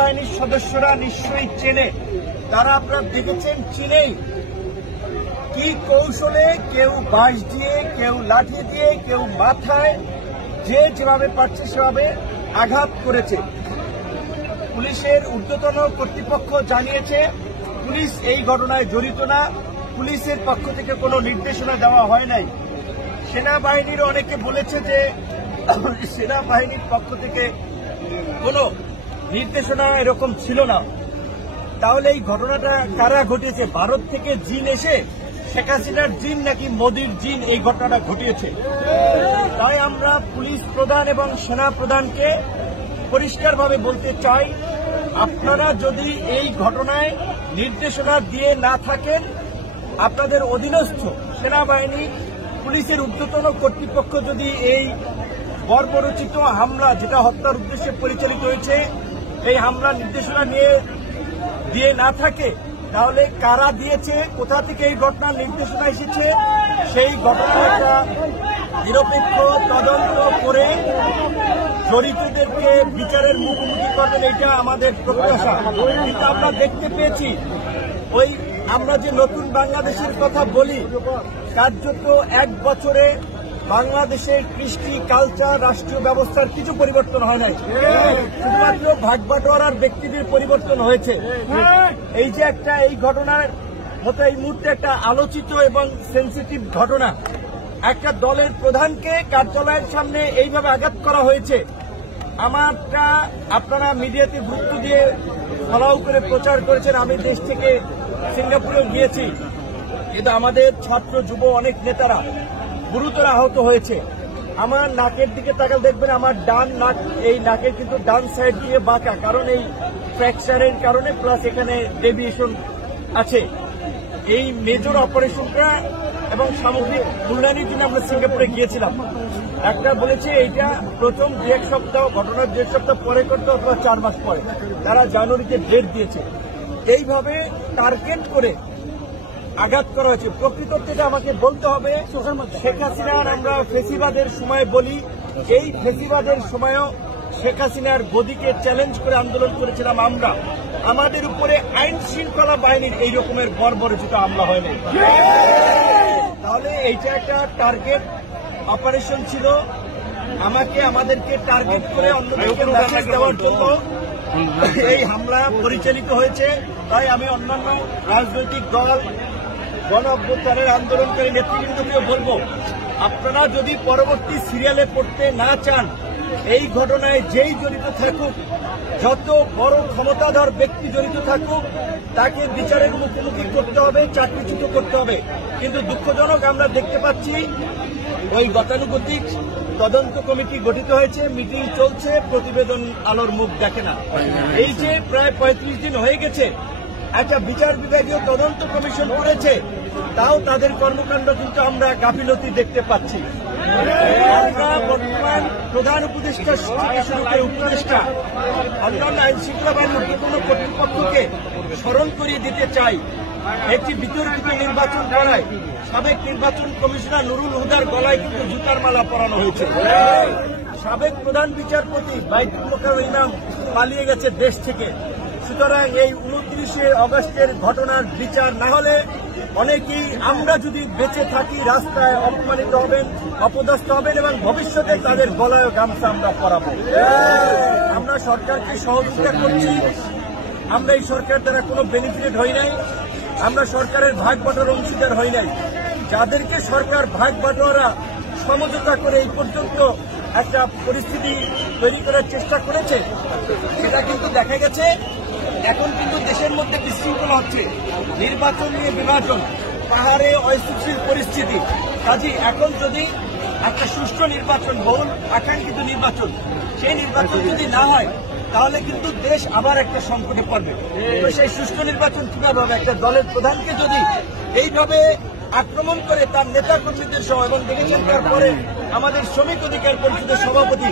সেনাবাহিনীর সদস্যরা নিশ্চয়ই চেনে, তারা আপনারা দেখেছেন চিনেই কি কৌশলে কেউ বাঁশ দিয়ে, কেউ লাঠি দিয়ে, কেউ মাথায়, যে যেভাবে পারছে সেভাবে আঘাত করেছে। পুলিশের ঊর্ধ্বতন কর্তৃপক্ষ জানিয়েছে পুলিশ এই ঘটনায় জড়িত না, পুলিশের পক্ষ থেকে কোনো নির্দেশনা দেওয়া হয় নাই। সেনাবাহিনীর অনেকে বলেছে যে সেনাবাহিনীর পক্ষ থেকে কোনো নির্দেশনা এরকম ছিল না। তাহলে এই ঘটনাটা কারা ঘটিয়েছে? ভারত থেকে জিন এসে শেখ হাসিনার জিন নাকি মোদির জিন এই ঘটনাটা ঘটিয়েছে? তাই আমরা পুলিশ প্রধান এবং সেনা প্রধানকে পরিষ্কারভাবে বলতে চাই, আপনারা যদি এই ঘটনায় নির্দেশনা দিয়ে না থাকেন, আপনাদের অধীনস্থ সেনাবাহিনী, পুলিশের ঊর্ধ্বতন কর্তৃপক্ষ যদি এই বর্বরচিত হামলা, যেটা হত্যার উদ্দেশ্যে পরিচালিত হয়েছে, এই হামলা নির্দেশনা দিয়ে না থাকে, তাহলে কারা দিয়েছে, কোথা থেকে এই ঘটনার নির্দেশনা এসেছে, সেই ঘটনাটা নিরপেক্ষ তদন্ত করে জড়িতদেরকে বিচারের মুখোমুখি করবেন, এটা আমাদের প্রত্যাশা। কিন্তু আমরা দেখতে পেয়েছি ওই আমরা যে নতুন বাংলাদেশের কথা বলি, কার্যত 1 বছরে বাংলাদেশের কৃষ্টি, কালচার, রাষ্ট্রীয় ব্যবস্থার কিছু পরিবর্তন হয় নাই, শুধুমাত্র ভাগবাটোয়ারার ব্যক্তিদের পরিবর্তন হয়েছে। এই যে এই ঘটনার মতো এই মুহূর্তে একটা আলোচিত এবং সেন্সিটিভ ঘটনা, একটা দলের প্রধানকে কার্যালয়ের সামনে এইভাবে আঘাত করা হয়েছে। আমারটা আপনারা মিডিয়াতে গুরুত্ব দিয়ে ফলাও করে প্রচার করেছেন। আমি দেশ থেকে সিঙ্গাপুরে গিয়েছি, কিন্তু আমাদের ছাত্র যুব অনেক নেতারা গুরুতর আহত হয়েছে। আমার নাকের দিকে তাকালে দেখবেন আমার ডান নাক, এই নাকের কিন্তু ডান সাইড দিয়ে বাঁকা, কারণ এই ফ্র্যাকচারের কারণে, প্লাস এখানে ডেভিয়েশন আছে। এই মেজর অপারেশনটা এবং সামগ্রিক মূল্যায়নের জন্য আমরা সিঙ্গাপুরে গিয়েছিলাম। একটা বলেছে এইটা প্রথম 1 সপ্তাহ, ঘটনার 1 সপ্তাহ পরে করতে, অথবা 4 মাস পরে। তারা জানুয়ারিতে ডেট দিয়েছে। এইভাবে টার্গেট করে আঘাত করা হয়েছে। প্রকৃততে এটা আমাকে বলতে হবে, শেখ হাসিনার আমরা ফেসিবাদের সময় বলি, এই ফেসিবাদের সময়ও শেখ হাসিনার গদিকে চ্যালেঞ্জ করে আন্দোলন করেছিলাম আমরা। আমাদের উপরে আইন শৃঙ্খলা বাহিনীর এই রকমের বর্বরচিত হামলা হয়নি। তাহলে এইটা একটা টার্গেট অপারেশন ছিল, আমাদেরকে টার্গেট করে অন্যদেরকে মেসেজ দেওয়ার জন্য এই হামলা পরিচালিত হয়েছে। তাই আমি অন্যান্য রাজনৈতিক দল, গণ অভ্যুত্থানের আন্দোলনকারী নেতৃবৃন্দকেও বলবো, আপনারা যদি পরবর্তী সিরিয়ালে পড়তে না চান, এই ঘটনায় যেই জড়িত থাকুক, যত বড় ক্ষমতাধর ব্যক্তি জড়িত থাকুক, তাকে বিচারের মুখোমুখি করতে হবে, চাকরিচ্যুত করতে হবে। কিন্তু দুঃখজনক আমরা দেখতে পাচ্ছি ওই গতানুগতিক তদন্ত কমিটি গঠিত হয়েছে, মিটিং চলছে, প্রতিবেদন আলোর মুখ দেখে না। এই যে প্রায় 35 দিন হয়ে গেছে, একটা বিচার বিভাগীয় তদন্ত কমিশন করেছে, তাও তাদের কর্মকাণ্ড কিন্তু আমরা গাফিলতি দেখতে পাচ্ছি। আমরা বর্তমান প্রধান উপদেষ্টা থেকে শুরু করে উপদেষ্টা, অন্যান্য আইন শৃঙ্খলা বাহিনীর বিভিন্ন কর্তৃপক্ষকে স্মরণ করিয়ে দিতে চাই, একটি বিতর্কিত নির্বাচন করায় সাবেক নির্বাচন কমিশনার নুরুল হুদার গলায় কিন্তু জুতার মালা পরানো হয়েছে। সাবেক প্রধান বিচারপতি বাইতুল মোকাররম ইমাম পালিয়ে গেছে দেশ থেকে। সুতরাং এই 29শে অগস্টের ঘটনার বিচার না হলে অনেকেই আমরা যদি বেঁচে থাকি রাস্তায় অপমানিত হবেন, অপদস্থ হবেন, এবং ভবিষ্যতে তাদের গলায় গামছা আমরা পরাবো। আমরা সরকারকে সহযোগিতা করছি, আমরা এই সরকার দ্বারা কোনো বেনিফিট হই নাই, আমরা সরকারের ভাগ বাটোয়ারা অংশীদার হই নাই। যাদেরকে সরকার ভাগ বাটোয়ারা সমঝোতা করে এই পর্যন্ত একটা পরিস্থিতি তৈরি করার চেষ্টা করেছে, সেটা কিন্তু দেখা গেছে এখন কিন্তু দেশের মধ্যে বিশৃঙ্খলা হচ্ছে, নির্বাচন নিয়ে বিভাজন, পাহাড়ে অস্থিতিশীল পরিস্থিতি। কাজেই এখন যদি একটা সুষ্ঠু নির্বাচন, বহুল আকাঙ্ক্ষিত নির্বাচন, সেই নির্বাচন যদি না হয়, তাহলে কিন্তু দেশ আবার একটা সংকটে পড়বে। তো সেই সুষ্ঠু নির্বাচন কিভাবে হবে? একটা দলের প্রধানকে যদি এইভাবে আক্রমণ করে তার নেতা কর্মীদের সহ, এবং দেখেছেন তারপরে আমাদের শ্রমিক অধিকার পরিষদের সভাপতি,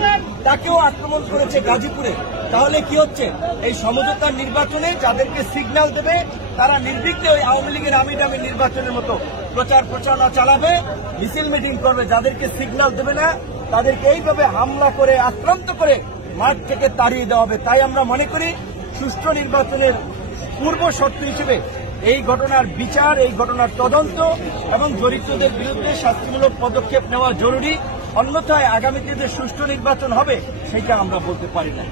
তাকেও আক্রমণ করেছে গাজীপুরে, তাহলে কি হচ্ছে? এই সমঝোতার নির্বাচনে যাদেরকে সিগন্যাল দেবে, তারা নির্বিঘ্নে ওই আওয়ামী লীগের আমির নির্বাচনের মতো প্রচার প্রচারণা চালাবে, মিছিল মিটিং করবে। যাদেরকে সিগন্যাল দেবে না, তাদেরকে এইভাবে হামলা করে, আক্রান্ত করে মাঠ থেকে তাড়িয়ে দেওয়া হবে। তাই আমরা মনে করি সুষ্ঠু নির্বাচনের পূর্ব শর্ত হিসেবে এই ঘটনার বিচার, এই ঘটনার তদন্ত এবং জড়িতদের বিরুদ্ধে শাস্তিমূলক পদক্ষেপ নেওয়া জরুরি। অন্যথায় আগামীতে যে সুষ্ঠু নির্বাচন হবে সেটা আমরা বলতে পারি না।